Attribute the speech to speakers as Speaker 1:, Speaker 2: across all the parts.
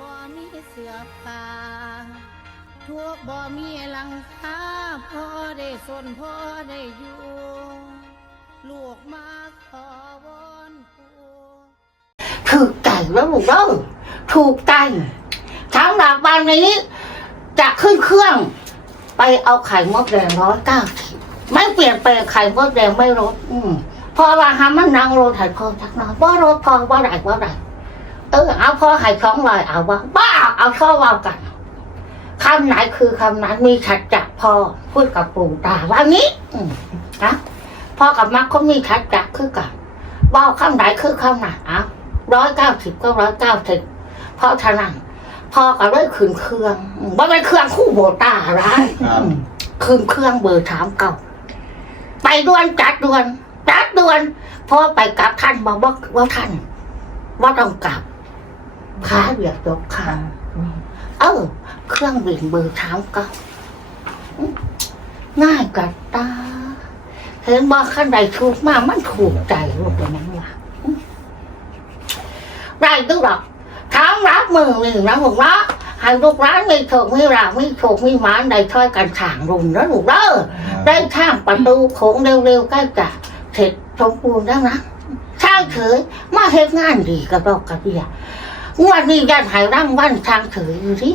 Speaker 1: บ่มีเสื้อผ้าทุกข์บ่มีหลังคาพ่อได้สนพ่อได้อยู่ ลูกมาขอวอนปู่
Speaker 2: ถูกใจแล้วลูกเด้อถูกใจสำหรับวันนี้ จะขึ้นเครื่อง ไปเอาไข่มดแดงร้อยเก้าสิบไม่เปลี่ยนแปลงไข่มดแดงไม่ลดอืมเพอว่าหามันนั่งรถถ่ายคอจักหน่อยว่ารถพอว่าไรว่าไร เออเอาพอไข่สองลอยเอาว่าบ้าเอาช่อวาวกันคำไหนคือคำนั้นมีขัดจักพอพูดกับปู่ตาว่างี้อืมนะพ่อกับมักก็มีขัดจักคือกันว่าวคำไหนคือคำไหนเอาร้อยเก้าสิบก็ร้อยเก้าสิบเพราะฉะนั้นพ่อก็เลยขึ้นเครื่องอืมว่าเป็นเครื่องคู่โบตาร้าย
Speaker 3: ครับ
Speaker 2: ขึ้นเครื่องเบอร์ถามเก่า ไปด่วนจัดด่วนจัดด่วนพอไปกลับท่านบอกว่าว่าท่านว่าต้องกลับ ขาเหยียบยกขาเออ เครื่องบินเบอร์ถามเก่าอืมง่ายกัดตา เห็นว่าขั้นใดถูกมากมันถูกใจลูกอย่างนั้นว่ะอืมได้ดูหรอกถามรับมือหนึ่งนะผมว่าให้ลูกร้านมีโชคมีราบมีโชคมีหมานได้ช่วยกันฉางรุมแล้วลูกเด้อได้ข้างประตูโขงเร็วๆใกล้จะเสร็จสมบูรณ์แล้วนะช่างเฉยมาเฮ็ดงานดีกับดอกกระเบีย งวดนี้ยันหายร่างวันช่างเฉยอยู่สิ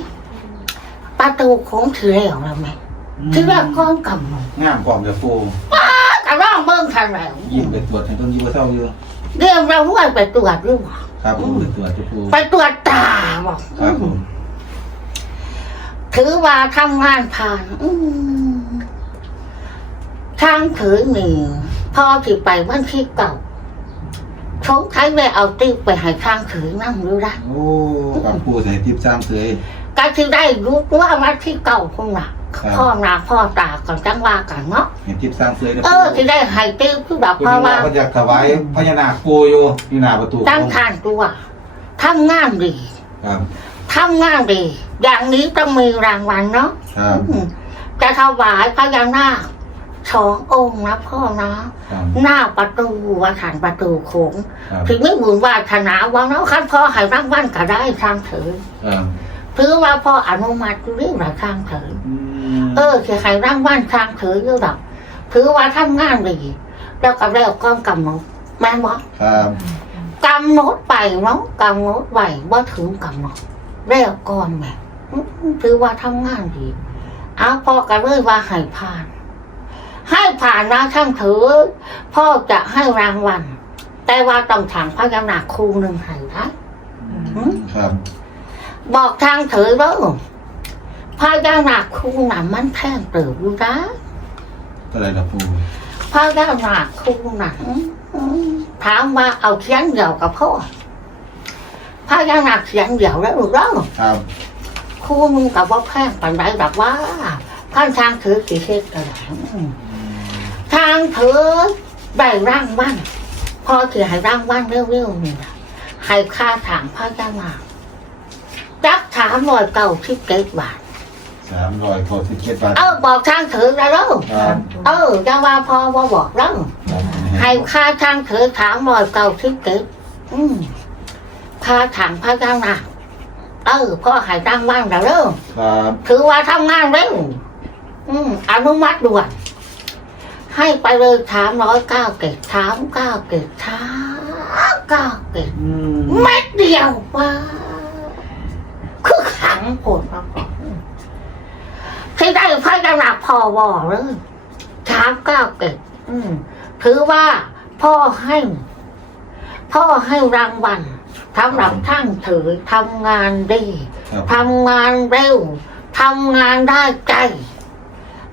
Speaker 2: ประตูโขงถือแล้วแล้วไหมที่แรกก้อนกำมืองา
Speaker 3: มกล่อมจะฟู
Speaker 2: กระร่องเบิ้งทางแล้ว
Speaker 3: ยิ้มไปตรวจให้ต้นยิ้มว่าเศร้าอยู่
Speaker 2: เรื่องเราห้วยไปตรวจหรือเปล่า
Speaker 3: ครับผมไปตรวจจะฟู
Speaker 2: ไปตรวจตาบอก
Speaker 3: ครับผม
Speaker 2: ถือว่าทำงานผ่านอืมช่างถือหนึ่งพอที่ไปวันที่เก่า ชงใช้ไปเอาติ๊กไปให้ช่างถือนั่งดูละ
Speaker 3: โอ้กับปูใส่ทิพย์ซ้ำเสย
Speaker 2: ก็ที่ได้รู้ว่าวันที่เก่าคงหนัก
Speaker 3: ครับ
Speaker 2: พ่อหนาพ่อตากันจังว่ากันเนาะ
Speaker 3: เห็นทิพย์ซ้ำเสยนะ
Speaker 2: เออที่ได้ให้ติ๊กคือแบบ
Speaker 3: คุณ
Speaker 2: เพราะ
Speaker 3: ว่า
Speaker 2: ว่า
Speaker 3: เขาจะถวายพญานาคปูอยู่อยู่หน้าประตู
Speaker 2: ตั้งทานตัวทำงานดี
Speaker 3: ครับ
Speaker 2: ทำงานดี อย่างนี้ต้องมีรางวัลเนาะ
Speaker 3: ครับ
Speaker 2: อืมจะถวายพญานาค สององค์นะพ่อนะ
Speaker 3: ครับ
Speaker 2: หน้าประตูวัดฐานประตูโขง
Speaker 3: ครับ
Speaker 2: ถึงไม่บุญวาสนาว่าเนาะขั้นพ่อให้รางวัลก็ได้ทางเถิด
Speaker 3: ครับ
Speaker 2: ถือว่าพ่ออนุมัติเรื่องหลายทางเถิด
Speaker 3: อืม
Speaker 2: เออจะให้รางวัลทางเถิดอยู่ดอกถือว่าทำงานดีแล้วก็แล้วก็กำหนดแม่นบ่
Speaker 3: ครับ
Speaker 2: กำหนดไปเนาะกำหนดไว้ว่าถึงกำหนดแล้วก่อนแม่อืมถือว่าทำงานดีเอาพ่อก็เลยว่าให้ผ่าน ให้ผ่านนะช่างถือพ่อจะให้รางวัล แต่ว่าต้องถางพญานาคคูหนึ่งให้นะ
Speaker 3: ครับ
Speaker 2: บอกทางถือแล้วพญานาคคูน่ะมันแท่งเติบอยู่นะ
Speaker 3: อะไรล่ะปู
Speaker 2: พญานาคคูน่ะอืมอืมถามว่าเอาเขียนเดี่ยวกับพ่อพญานาคเขียนเดี่ยวแล้วหรือเปล่า
Speaker 3: ครับ
Speaker 2: คูมึงกับว่าแพงปันไดแบบว่าท่านทางถือกี่เทศกระหลังอืม ทางเธอได้ร่างบ้านพอที่ให้ร่างบ้านเร็วๆนี่นะให้ค่าถางพระเจ้ามาจักถามลอยเก่าที่เก็บบาท
Speaker 3: สามร้อยโคตรสิบเจ็ดบาท
Speaker 2: เออบอกทางเธอแล้วเด้อ
Speaker 3: ครับ
Speaker 2: เออจะว่าพอว่าบอกแล้วให้ค่าทางเธอถามลอยเก่าที่เก็บอืมค่าถางพระเจ้ามาเออพ่อให้ร่างบ้านแล้วเด้อ
Speaker 3: ครับ
Speaker 2: ถือว่าทำงานเร็วอืมอนุมัติด่วน ให้ไปเลยถามร้อยเก้าเกตถามเก้าเกตถามเก้าเกต
Speaker 3: อืม
Speaker 2: เม็ดเดียวว่าคือขังผลมาก่อนที่ได้พยานาคพอวอเลยถามเก้าเกตอืมถือว่าพ่อให้ พ่อให้รางวัลสำหรับท่านถือทำงานดี
Speaker 3: ครับ
Speaker 2: ทำงานเร็วทำงานได้ใจ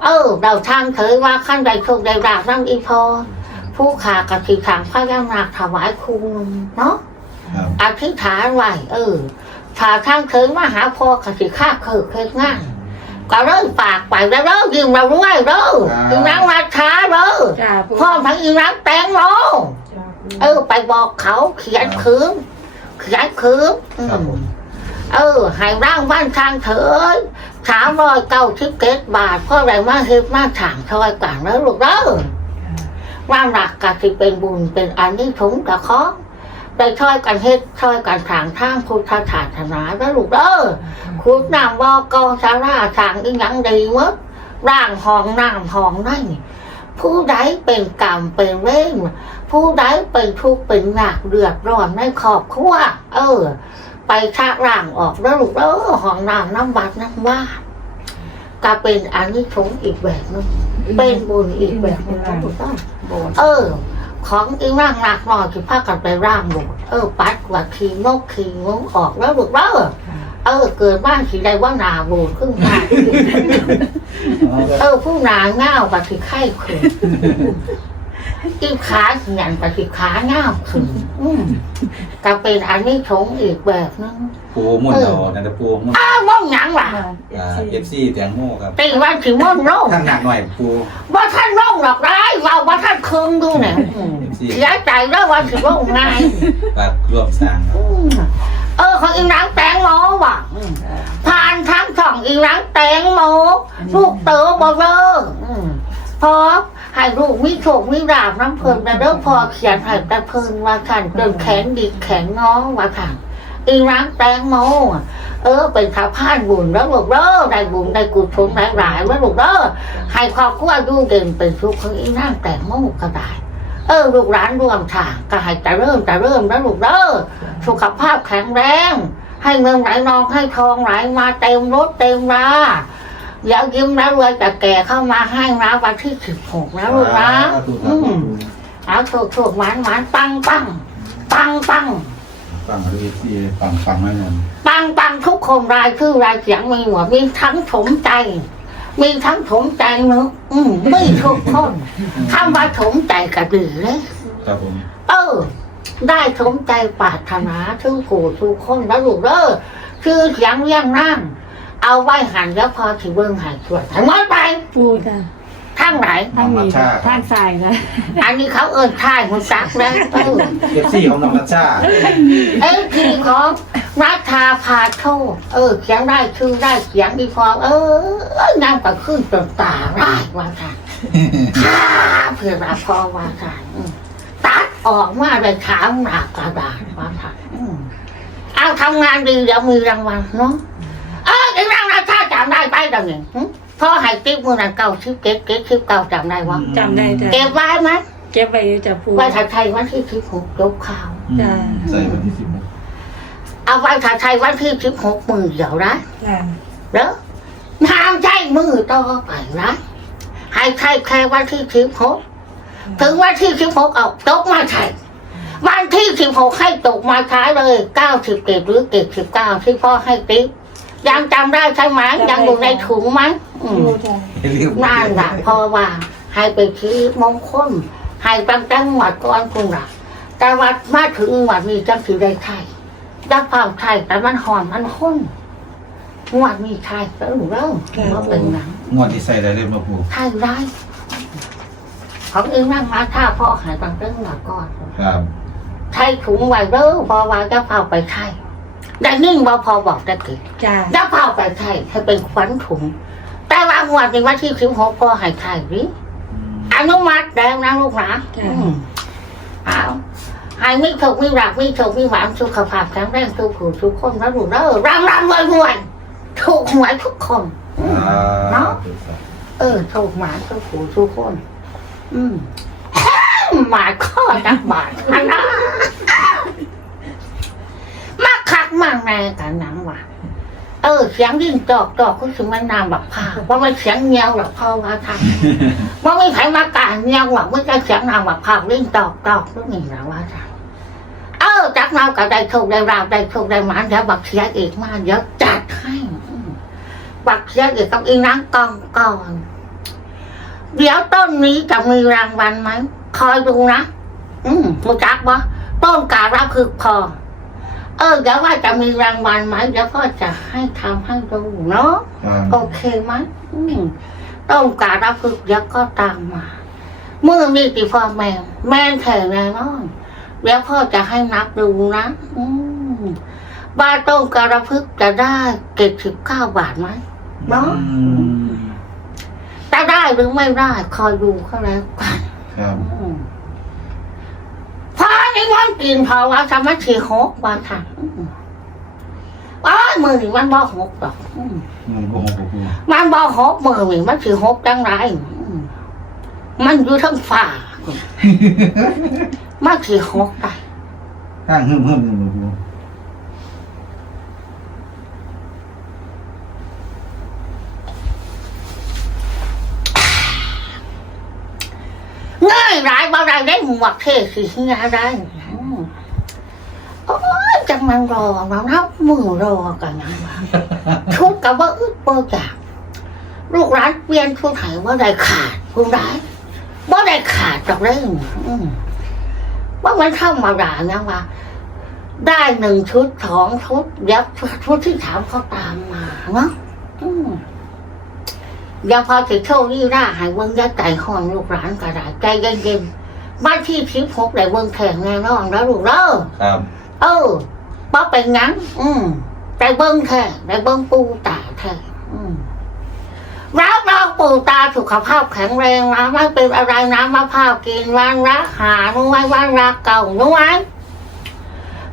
Speaker 2: เออ เราทางเถยว่าขั้นใดโชคใดรากนั่งอีพอ ผู้ขากระสีทางพระยานาคถวายคุงเนาะ
Speaker 3: ครับ
Speaker 2: อธิษฐานไว้เออถ้าทางเถยมาหาพ่อกระสีข้าเคิกเคยง่ายก็เริ่มปากไปแล้วเริ่มยิงเราด้วยเริ่มยิงนังมาช้าเริ่ม
Speaker 1: จ้าปู
Speaker 2: พ่อทั้งยิงนังแตงโมเออ ไปบอกเขาเขียนคืนเขียนคืนอื
Speaker 3: ครับ
Speaker 2: ม
Speaker 3: ผม
Speaker 2: เออให้ร่างบ้านทางเถิด สามร้อยเก้าสิบเกตบาทเพราะอะไรมาเฮ็ดมาถางซอยกลางแล้วลูกเด้อว่าหลักกะสิเป็นบุญเป็นอันนี้สงส์กะของได้ช่วยกันเฮ็ดช่วยกันถางทางพุทธศาสนาแล้วลูกเด้อคุณน้ำบอกกองสาราทางอีหยังดีหมดร่างห้องน้ำห้องได้ผู้ใดเป็นกรรมเป็นเว้นผู้ใดเป็นทุกข์เป็นหนักเดือดร้อนในครอบครัวเออ ไปชักร่างออกแล้วลูกเด้อห้องน้ำน้ำบัดน้ำว่าก็เป็นอันนี้สงส์อีกแบบนึงเป็นบุญอีกแบบนึงนะลูกเด้อ
Speaker 1: โบสถ์
Speaker 2: เออ ของอีร่างหนักหน่อยคือพากันไปร่างหมดเออ ปัดกว่าขีนกขีงงออกแล้วบุกเด้อเออ เกิดบ้านสีใดว่าหนาบูดขึ้นมาเออผู้หนาเง่ากับสีไข้ขึ้น อีขาเหียนกับสีขาเง่าขึ้นอืมก็เป็นอันนี้สงส์อีกแบบนึง
Speaker 3: ปูมุ่นเอานั่นนะปูมุ่น
Speaker 2: อ้าวม่องหยังล่ะ
Speaker 3: อ่าเอฟซีแตงโมครับ
Speaker 2: ตีวันสีม่อนโลก
Speaker 3: ข้างหนักหน่อยปู
Speaker 2: ว่าท่านโลกหรอกได้เราว่าท่านเคืองดูเนี่ยอืมเสียใจแล้วว่าสิโลกง่าย
Speaker 3: ปากร่วมสร้างครับ
Speaker 2: อืมเออของอีนังแตงโมว่ะอืมผ่านทั้งสองอีนังแตงโมลูกเต๋อบอเลอร์อืม พอให้ลูกมีโชคมีดาบน้ำเพลินแต่เด้อพอเขียนให้ต่เพลินว่าขันจนแขนดิแขนง้อว่าขันอีนังแตงโมเออเป็นข้าพานบุญแล้วลูกเด้อได้บุญได้กุศลหลายหลายแล้วลูกเด้อให้ครอบครัวดูเด่นเป็นสุขของอีนังแตงโมก็ได้เออลูกหลานรวมทางก็ให้แต่เริ่มแต่เริ่มแล้วลูกเด้อสุขภาพแข็งแรง ให้เงินไหลนองให้ทองไหลมาเต็มรถเต็มรา อย่ายิ้มนะรวยแต่แก่เข้ามาให้นะวันที่สิบหกนะลูกนะ
Speaker 3: สาธุครั
Speaker 2: อื
Speaker 3: บ
Speaker 2: มเอาถูกถูกหวานหวานปังปังปังปัง
Speaker 3: ฟังเอฟซีฟังฟังไม่นาน
Speaker 2: ปังปังทุกคนรายชื่อรายเสียงมีหัวมีทั้งสมใจ มีทั้งสมใจเนอะอืมไม่ทุกคนคำว่าสมใจก็ดีเลย
Speaker 3: ครับผม
Speaker 2: เออได้สมใจปรารถนาทุกผู้ทุกคนแล้วลูกเด้อคือเสียงเรียงนั่ง เอาไว้หันแล้วพอถือเบิ้งหันสวดหันมดไป
Speaker 1: ปูจ้ะ
Speaker 2: ข้างไหน
Speaker 1: ทางนี้ทางซ้ายนะ
Speaker 2: อันนี้เขาเอิ้นท่ายหุ่นซักแล้วเออ
Speaker 3: เอฟซีของน้องนัชชา
Speaker 2: เอ้ยคือของรัฐาพาโชคเออเสียงได้ชื่อได้เสียงดีพอเออนั่งก็ขึ้นจนตาได้ว่าค่ะข้าเพื่อรับพอว่าค่ะอืมตัดออกมาเลยขาวหนักกระดาษว่าค่ะอืมเอาทำงานดีเดี๋ยวมีรางวัลเนาะ ด้ไปดังนี้หึพ่อให้ติ๊บมือนันเก่าชิบเก็บเก็บชิบเก่าจำได้วะ
Speaker 1: จำได้จ้ะ
Speaker 2: เก็บไว้ไหม
Speaker 1: เก็บไว้อยู่จ้ะปู
Speaker 2: ไว้ถ่ายไทยวันที่สิบหกยกข่าว
Speaker 1: จ้ะ
Speaker 3: ใส่วันที่สิบหก
Speaker 2: เอาไว้ถ่ายไทยวันที่สิบหกมือเดียวนะ
Speaker 1: จ้ะ
Speaker 2: เด้อห้ามใช้มือต่อไปนะให้ใช้แค่วันที่สิบหกถึงวันที่สิบหกเอาตกมาใช้วันที่สิบหกให้ตกมาใช้เลยเก้าสิบเกตหรือเกตสิบเก้าที่พ่อให้ติ๊บ ยังจำได้ใช่ไหมยังอยู่ในถุงไหมอืม
Speaker 1: ปูจ้ะ
Speaker 3: เรียก
Speaker 2: นั่นแหละเพอว่าให้ไปชี้มงคลให้ตั้งแต่หวัดก่อนคุณล่ะ แต่ว่ามาถึงหวัดนี้จังสิได้ใช่ได้เปล่าใช่แต่มันหอนมันข้นหวัดนี้ใช่แล้วหนูเริ่มมาเป็นหนัง
Speaker 3: งวดที่ใส่ได้เรียบร้อยปู
Speaker 2: ใช่ได้ของเองนั่งมาถ้าพ่อหายตั้งแต่หวัดก่อน
Speaker 3: ครับ
Speaker 2: ใช่ถุงไว้เด้อพอว่าจะเฝ้าไปใช่ ได้นิ่งบ่พอบอกได้กี่
Speaker 1: จ้ะ
Speaker 2: จะเฝ้าไปใช่ให้เป็นขวัญถุง แต่ว่าหวัดในวันที่สิบหกพอหายใช่หรืออนุมัติแล้วนะลูกนะอืมเอาให้มีโชคมีรักมีโชคมีหวานสุขภาพแข็งแรงทุกผู้ทุกคนนะลูกเด้อรำรำรวยรวยถูกหวยทุกคน
Speaker 3: เนาะ
Speaker 2: เออถูกหมาทุกผู้ทุกคน อืม หมาข้อจักบาทอันนะ มาคักมากแน่กันหนังว่ะเออเสียงยิ่งจอกจอกก็คือมันนามแบบพาว่ามันเสียงเงียวหรอกพ่อว่าทำว่าไม่ใครมาการเงียวหรอกไม่ใช่เสียงนามแบบพาเล่นตอกตอกก็มีนะว่าทำเออจากเราก็ได้โชคได้ราบได้โชคได้หมานแล้วบักเสียอีกมาเดี๋ยวจัดให้บักเสียอีกกับอีนังกองก่อนเดี๋ยวต้นนี้จะมีรางวัลไหมคอยดูนะอืมมูจักบ่ต้นการรับคือพอ เออเดี๋ยวว่าจะมีรางวัลไหมเดี๋ยวพ่อจะให้ทำให้ดูเนาะ
Speaker 3: ครับ
Speaker 2: โอเคไหมอืมต้องการรับฝึกยักษ์ก็ตามมาเมื่อมีติพ่อแม่แม่แข็งแน่นอนเดี๋ยวพ่อจะให้นับดูนะอืมบ้านต้นการพึกษ์จะได้เก็บสิบเก้าบาทไหมเนาะ
Speaker 3: อืม
Speaker 2: จะได้หรือไม่ได้คอยดูเขาแล้วกัน
Speaker 3: ครับ
Speaker 2: อืมพอในมันกินพราว่าจะมาฉีหกว่าค่ะอ้ายมือนี่มันบ่หกดอกอืม
Speaker 3: มือกหกปู
Speaker 2: มันบ่หกมือนี่มันฉีหกจังไรมันอยู่ทั้งฝ่ามันฉีหกได้
Speaker 3: ข้างหึ่มหึ่มหนึ่งปู
Speaker 2: ง่ายร้ายบ่ได้ได้หมวกเท่สิเฮียได้ โอ้ยจังมันรอเรานับมือรอกันนะวะชุดกับว่าอึดเปิดจากลูกร้านเปลี่ยนชุดไหว่าได้ขาดคุณร้ว่าได้ขาดจากเรื่องว่ามันเข้ามาด่านะว่า ได้หนึ่งชุดสองชุดเดี๋ยวชุดที่สามเขาตามมาเนาะอย่าพอถึงโชคนี่ร่าให้เบิ้งยัดใจห้องลูกหลานกระดาษใจเย็นๆ บ้านที่ทิพกได้เบิ้งแข่งแน่นอนแล้วลูกเด้อ
Speaker 3: ครับ
Speaker 2: เออป้าเป็นงั้น อืมได้เบิ้งแข่ได้เบิ้งปูตาแข่อืมรักเราปูตาสุขภาพแข็งแรงนะไม่เป็นอะไรน้ำมะพร้าวกินวันรักหานุ้ยวันรักเก่านุ้ย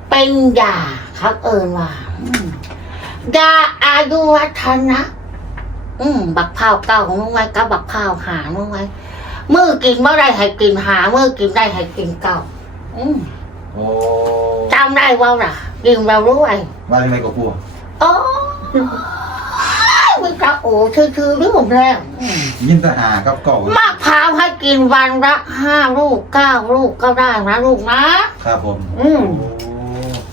Speaker 2: เป็นยาครับเอิญว่าอืมยาอายุวัฒนะ อืม บักพร้าวเก่านุ่งไว้กับบักพร้าวหานุ่งไว้ มือกินเมื่อไรให้กินหามือกินได้ให้กินเก่าอืม
Speaker 3: โอ้
Speaker 2: จำได้ว่าล่ะกินเรารู้ไอ้
Speaker 3: ว่ายังไงกับปู
Speaker 2: โอ้มีกระโอ้ชื่อๆเรื่องแล้วอืม
Speaker 3: ยินทหารกับเก่ามะ
Speaker 2: พร้าวให้กินวันละห้าลูกเก้าลูกก็ได้นะลูกนะ
Speaker 3: ครับผม
Speaker 2: อืม
Speaker 3: โอ้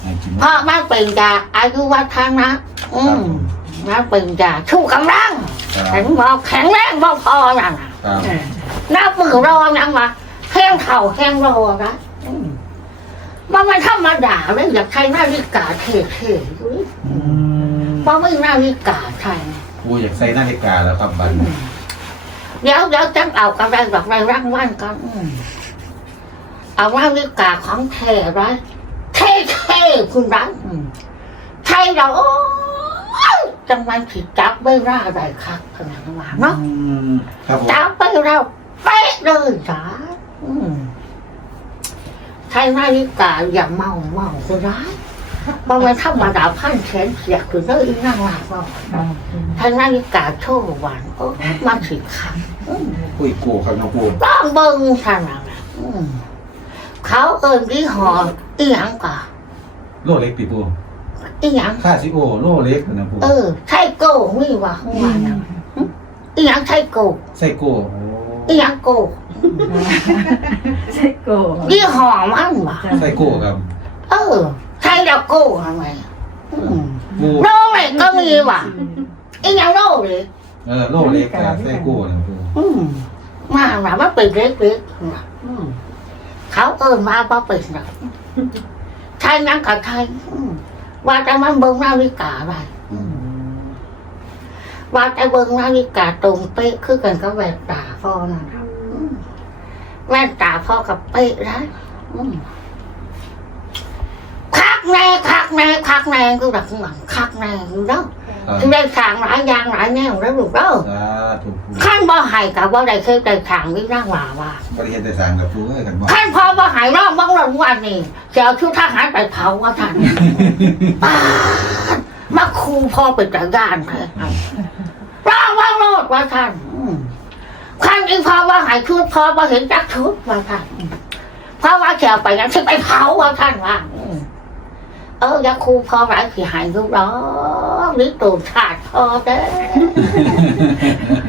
Speaker 3: ให้กิน
Speaker 2: เพราะมันเป็นยาอายุวัฒนะ อื
Speaker 3: ครับ
Speaker 2: ม
Speaker 3: ผม
Speaker 2: มันเป็นยาชูกำลัง
Speaker 3: ครับ
Speaker 2: แข็งบอกแข็งแรงบ่พอน่ะ
Speaker 3: ครับ
Speaker 2: นับมือรอนังมาแข้งเข่าแข้งรอนะอืมมันไม่ธรรมดาเลยอยากใช้นาฬิกาเท่ๆด้วย
Speaker 3: อืม
Speaker 2: เพราะไม่นาฬิกาใช่
Speaker 3: ปูอยากใส่นาฬิกาแล้วครับบัน
Speaker 2: เดี๋ยวเดี๋ยวจังเอากระไรดอกไรร่างว่านกันอืมเอานาฬิกาของแท้ไรเท่ๆคุณรักอืมใช่เราโอ้ยจังมันผิดจับไม่ร่าได้ครับขนาดนั้นว่าเนาะ
Speaker 3: อืมครับผม
Speaker 2: จับไปเรา เป๊ะเลยจ้าอืมใช้นาฬิกาอย่าเมาเมาก็ได้บางวันธรรมดาพันแขนเสียคือเรื่องอีนั่งหลับเราใช้นาฬิกาโชว์หวานโอ้มาถึงขัน
Speaker 3: ปุ้ยกูครับน้องปู
Speaker 2: ต้องเบิ้งท่านนะอืมเขาเอิญที่หออีหยังก่ะ
Speaker 3: โลเล็กปีปู
Speaker 2: อีหยัง
Speaker 3: ค่าซิโอโลเล็กนะปู
Speaker 2: เออใช่โก้มีวะข้างหลังอีหยังใช่โก้
Speaker 3: ไส้โก้โอ้
Speaker 2: อีหยังโก้
Speaker 4: ใช่โก
Speaker 2: ยี่หอมันวะ
Speaker 3: ไส้โก้ครับ
Speaker 2: เออใช่แล้วโก้ทำไมอืม
Speaker 3: ปู
Speaker 2: โลเล็กก็มีว่ะอีหยังโลเล็ก
Speaker 3: เออโลเล็กกับไส้โก้นะปู
Speaker 2: อืมมาว่ามันเป็นเล็กๆน่ะอืมเขาเอิญมาว่าเป็นหรอกใช่ยังกับใช่อืมว่าแต่มันเบิ่งนาฬิกาอะไรอืม ว่าแต่เบิ่งนาฬิกาตรงเป๊ะคือกันกับแว่นตาพ่อนั่นน่ะอืมแว่นตาพ่อกับเป๊ะนะอืมคักแน่คักแน่คักแน่ก็ดักหลังคักแน่อยู่แล้ว
Speaker 3: ครับ
Speaker 2: ที่ได้ทางหลายอย่างหลายแนวแล้วลูกเด้อ
Speaker 3: สาธุปู
Speaker 2: ขั้นบ่ใหายกับบ่ได้เคยได้ทางวิร่างว่าว่า
Speaker 3: บริเวณแต่สางกับปูเอ้ยกันบ่
Speaker 2: ขั้นพอบ่ใหายร้องบ้างหลังวันนี่จะเอาชุดทหารไปเผาว่าท่านป้าดมาคูพอไปจากด้านแท้ร้ องว่างโลดว่าท่านอืมขั้นอีพอว่าหายชุดพอบ่เห็นจักชุดว่าท่านพราว่าจะเอาไปงั้นฉันไปเผาว่าท่านว่าเออย่าคูพอหลายสิหายลูกร้องหรือตูดขาดพอเด้อ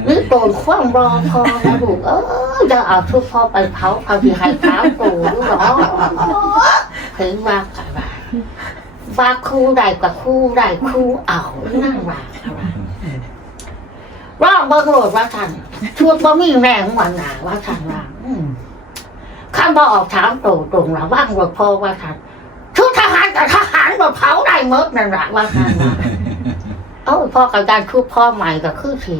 Speaker 2: หรือโดนคว่ำรอพอนะลูกเออจะเอาชุดพอไปเผาเอาที่ให้เท้าโตลูกเหรอถึงว่ากันว่าว่าคู่ใดกับคู่ใดคู่เอานั่งว่า ว่าเบิ่งโหลดว่าท่านชุดบ่มีแรงวันหนาว่าท่านว่าอืมข้ามบ่ออกถามโตตรงละว่างรถพอว่าท่านชุดทหารกับทหารบ่เผาได้หมดนั่นแหละว่าท่านว่าเอ้าพ่อกับการชุดพ่อใหม่ก็คือสิ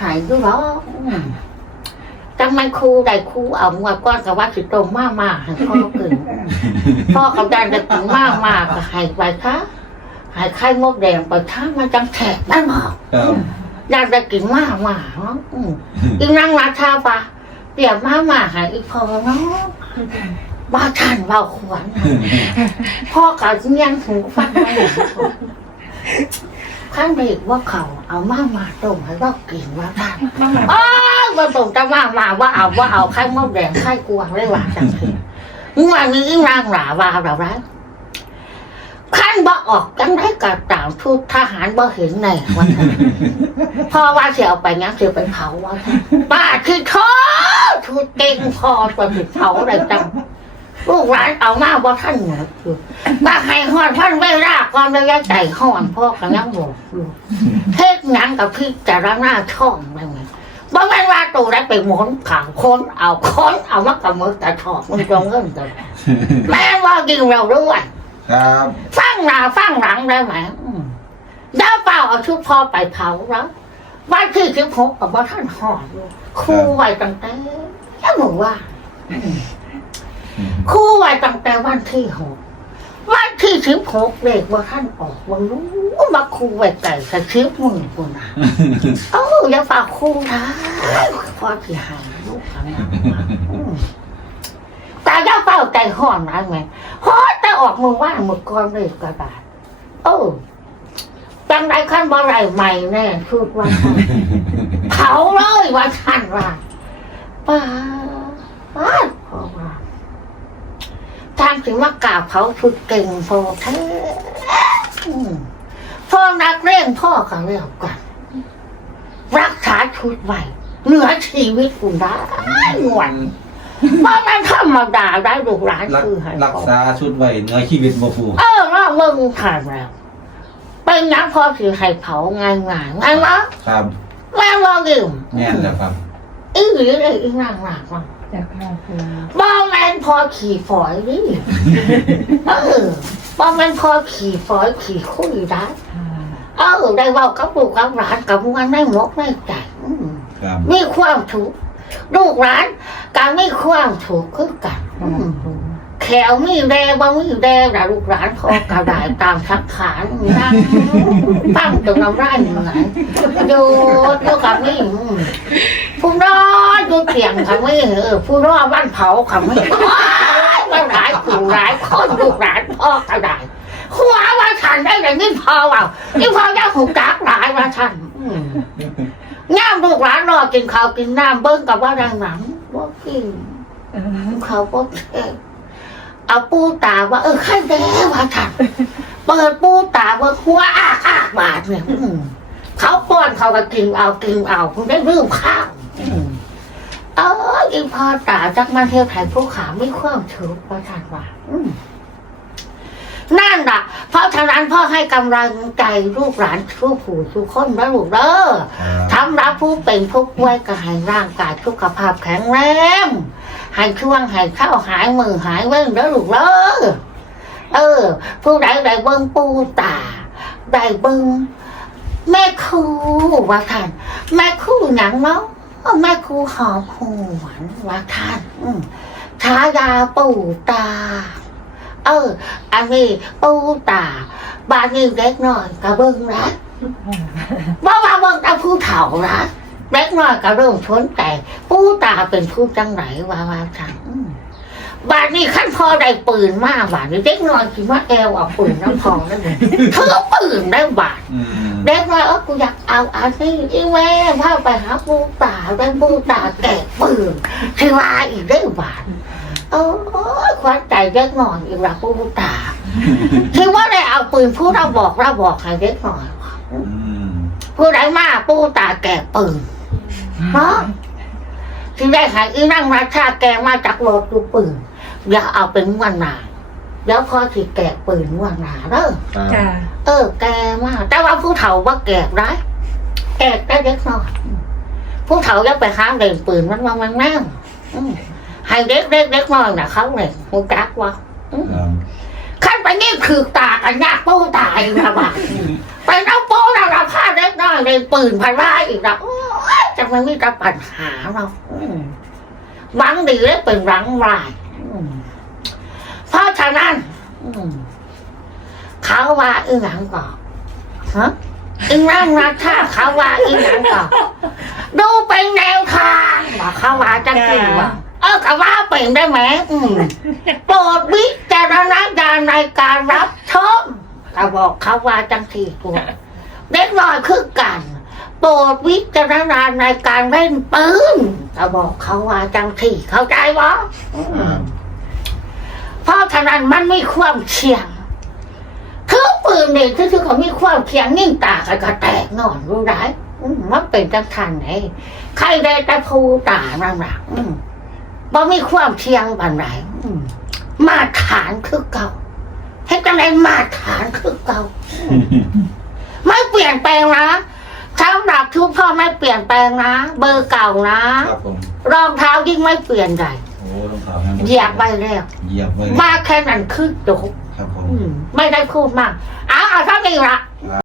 Speaker 2: หายด้วยเหรออืมจังมันครูได้ครูเอางวดก้อนกับว่าสิตรงมากมากให้พ่อกินพ่อกับดันจะกินมากมากก็ใหายไปค่ะใหายไข่มดแดงไปค่ะมันจังแฉกนั่นหรอก
Speaker 3: ครับ
Speaker 2: อยากจะกินมากมากเนาะอืมอีนั่งราชาปะเปรียบมากมากใหายอีพอเนาะบ้าท่านเบาขวานพ่อกับเงี้ยงหูฟังไม่ได้ขั้นเด็กว่าเขาเอามามาต้มให้เรากินว่าท่านอ้าวมาต้มจะมามาว่าเอาว่าเอาไข่มดแดงไข่กวางเลยว่าจังสิงวดนี้นางหลาว่าเราไร ขั้นบ่ออกจังได้กับต่างชุดทหารบ่เห็นแน่วันนั้นพอว่าเสียเอาไปงั้นเสียไปเผาว่าท่านป้าคือท้อชุดเก่งพอตัวถึงเผาได้จังลูกหลานเอามาบ่ท่านเหนือคือบ้าให้หอนท่านไม่รากความระยะใจหอนพ่อกันยังบอกอยู่เทศหนังกับพี่จารณาช่องนั่นไงบ่แม่นว่าตัวได้ไปหมุนขางคนเอาคนเอามากับมือแต่ถอกมันจงเงินตัวแม่นว่ากินเราด้วย
Speaker 3: ครับ
Speaker 2: ฟังหน้าฟังหลังได้ไหมอืมดาวเปล่าเอาชุดพ่อไปเผาแล้ววันที่สิบหกกับว่าท่านหอนอยู่ครูไว้ตั้งแต่ยังบอกว่าครู่ไว้ตั้งแต่วันที่หกวันที่สิบหกเด็กว่าท่านออกวันรู้มาครู่ไว้ไก่สะชิบมือคนน่ะเอ้าอย่าฝากครู่นะพอที่หายลูกทำงานอืมแต่ย่าเฝ้าใจห่อนนะไงฮอแต่ออกมือว่างมือก้อนเลยกระดาษเออจังไรขั้นบ่ไรใหม่แน่ชุดว่าเผาเลยว่าท่านว่าป้าป้าพอว่าทางถึงว่ากราบเขาชุดเก่งพอแท้พ่อนักเร่งพ่อกันเรียกกัน รักษาชุดไว้เหนือชีวิตคุณได้หวน เพราะมันธรรมดาได้ลูกหลาน
Speaker 3: รัก
Speaker 2: คือให้
Speaker 3: รัก
Speaker 2: เขา
Speaker 3: ษาชุดไว้เนื้อชีวิตบ่ปู
Speaker 2: เออเราเบิ่งผ่านแล้วเป็นนักพอสิให้เผาง่ายง่ายๆไงวะ
Speaker 3: ครับ
Speaker 2: แม่ว่าดื่ม
Speaker 3: แน่นแล้วครับ
Speaker 2: อีหรือไอ้อีนางหนักมั้ง
Speaker 4: จากข้าวคือ
Speaker 2: บ้าแมนพอขี่ฝอยดิเออบ้าแมนพอขี่ฝอยขี่คุยได้
Speaker 4: ค่ะ
Speaker 2: เออได้เว่ากับลูกกับหลานกับมันไม่หมกไม่ใจอืม
Speaker 3: ครับ
Speaker 2: มีความถูก ลูกหลานการไม่ความถูกคือกัน แขวมีแดงบ่มีแดงแต่ลูกหลานพอกระดายตามสังขารนั่งตั้งตรงน้ำไร่เหนื่อยดูดูกับนี่ผู้รอดดูเถียงกับนี่เออผู้รอดบ้านเผากับนี่มันหลายผู้หลายคนลูกหลานพ่อกระดายหัวว่าฉันได้แต่นี่พอเปล่านี่พอจะหูจักหลายว่าฉันอื ย่ามลูกหลานรอกินข้าวกินน้ำเบิ้งกับว่าดังหนังว่ากิน
Speaker 4: เขา
Speaker 2: ก็แค่เอาปูตาว่า เออข้าแด้ว่าฉันเปิดปูตาว่าหัวอ้าอ้าบาดเนี่ยเขาป้อนเขาก็กินเอากินเอาคุณได้ลืมข้าวเอออีพอตาจากมาเที่ยวไทยผู้ขาไม่ความถือว่าฉันว่าอืม นั่นล่ะ เพราะฉะนั้นพ่อให้กำลังใจลูกหลานทุกผู้ทุกคนนะลูกเด้อ
Speaker 3: ครับ
Speaker 2: ทำรับผู้เป็นผู้ป่วยก็ให้ร่างกายสุขภาพแข็งแรงให้ช่วงให้เข้าหายมือหายเว้นเด้อลูกเด้อเออ ผู้ใดได้เบิ่งปูตาได้เบิ่งแม่ครูว่าท่านแม่ครูหยังเนาะแม่ครูหอมหวนว่าท่านอืมฉายาปูตา เออ อันนี้ปูตาบานนี้เล็กน้อยกระเบิ่งนะว่าว่าเบิ่งแต่ผู้เฒ่านะเล็กน้อยก็เริ่มชนแต่ผู้ตาเป็นผู้จังไหนว่าว่าจังอืมบาดนี้ขั้นพอได้ปืนมากบาดนี้เด็กน้อยคิดว่าแอลเอาปืนน้ำพองนั่นเองเธอปืนได้บาด
Speaker 3: อืม
Speaker 2: เด็กน้อยเออกูอยากเอาอันนี้อีแม่พาไปหาผู้ตาได้ผู้ตาแก่ปืนที่ว่าอีกได้บาด เออคว้าใจเด็กน้อยอีกละผู้ตาที่ว่าได้เอาปืนผู้เราบอกเราบอกให้เด็กน้อย
Speaker 3: อืม
Speaker 2: ผู้ใดมาปูตาแก่ปืนเนาะที่ได้หายอีนั่งมาชาแกมาจากรถดูปืนอย่าเอาเป็นงวันหนาแล้วพอสิแก่ปืนงวันหนาเด้อ
Speaker 3: ครับ
Speaker 4: จ้า
Speaker 2: เออ แกมากแต่ว่าผู้เฒ่าว่าแก่ร้ายแก่ได้เล็กน้อยผู้เฒ่าจะไปค้างเล่นปืนมันว่ามันแม่งอืม ให้เด็กเล็กเล็กน้อยน่ะเขาเลยมูจักว่าอืม
Speaker 3: ครับ
Speaker 2: ขั้นไปนี่คือตากันยากปูตายนะบ้าไปน้ำโป้เราเราฆ่าเล็กน้อยเลยปืนพันร้ายอีกแล้วโอ๊ยจะไม่มีแต่ปัญหาเราอืมหวังดีเลยเป็นหวังร้ายอืมเพราะฉะนั้นอืมเขาว่าอีหนังก่อนฮะอีหนังนะถ้าเขาว่าอีหนังก่อนดูเป็นแนวทางว่าเขาว่าจะกินว่า เออกับว่าเป็นได้ไหมอืมโปรดวิจารณญาณในการรับชมก็บอกเขาว่าจังสี่ตัวเด็กน้อยคือกัน โปรดวิจารณญาณในการเล่นปืนก็บอกเขาว่าจังสี่เข้าใจวะ
Speaker 3: อ่า
Speaker 2: เพราะฉะนั้นมันไม่ความเสี่ยงคือปืนเนี่ยคือคือเขามีความเสี่ยงนิ่งตากันก็แตกนอนรู้ไรอืมมันเป็นจังทันไงใครได้แต่พูตานั่นแหละอืม บ่มีความเสี่ยงบันไรอืมมาตรฐานคือเก่าให้จังไรมาตรฐานคือเก่าไม่เปลี่ยนแปลงนะสำหรับทุกพ่อไม่เปลี่ยนแปลงนะ เบอร์เก่านะครับ
Speaker 3: ผม
Speaker 2: รองเท้ายิ่งไม่เปลี่ยนใหญ่
Speaker 3: โอ้ต้องถามให้
Speaker 2: เหยียบไปแล้ว
Speaker 3: เหยียบไว้
Speaker 2: มากแค่นั้นคือจบ
Speaker 3: ครับผม
Speaker 2: อืมไม่ได้พูดมากเอาเอาเท่านี้ละ